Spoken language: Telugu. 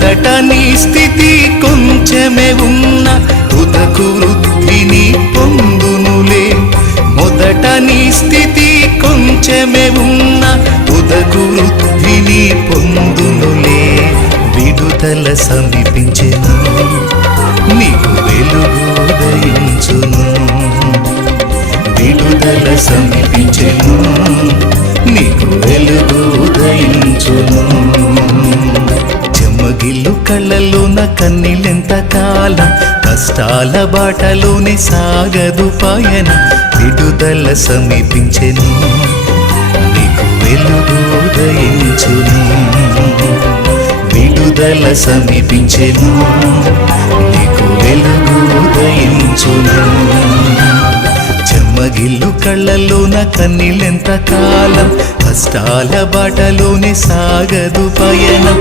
మొదట నీ స్థితి కొంచెమే ఉన్న తుదకు వృద్ధిని పొందునులే. మొదట నీ స్థితి కొంచెమే ఉన్న తుదకు వృద్ధిని పొందునులే. విడుదల సమీపించెను, నీకు వెలుగు ఉదయించును. విడుదల సమీపించెను, నీకు వెలుగు ఉదయించును. చెమ్మగిల్లు కళ్ళలోన కన్నీళ్ళెంత కాలం, కష్టాల బాటలోని సాగదు పయన. విడుదల సమీపించెను, నీకు వెలుగు ఉదయించును. విడుదల సమీపించెను, నీకు వెలుగు ఉదయించును. చెమ్మగిల్లు కళ్ళలోన కన్నీళ్ళెంత కాలం, కష్టాల బాటలోని సాగదు పయనం.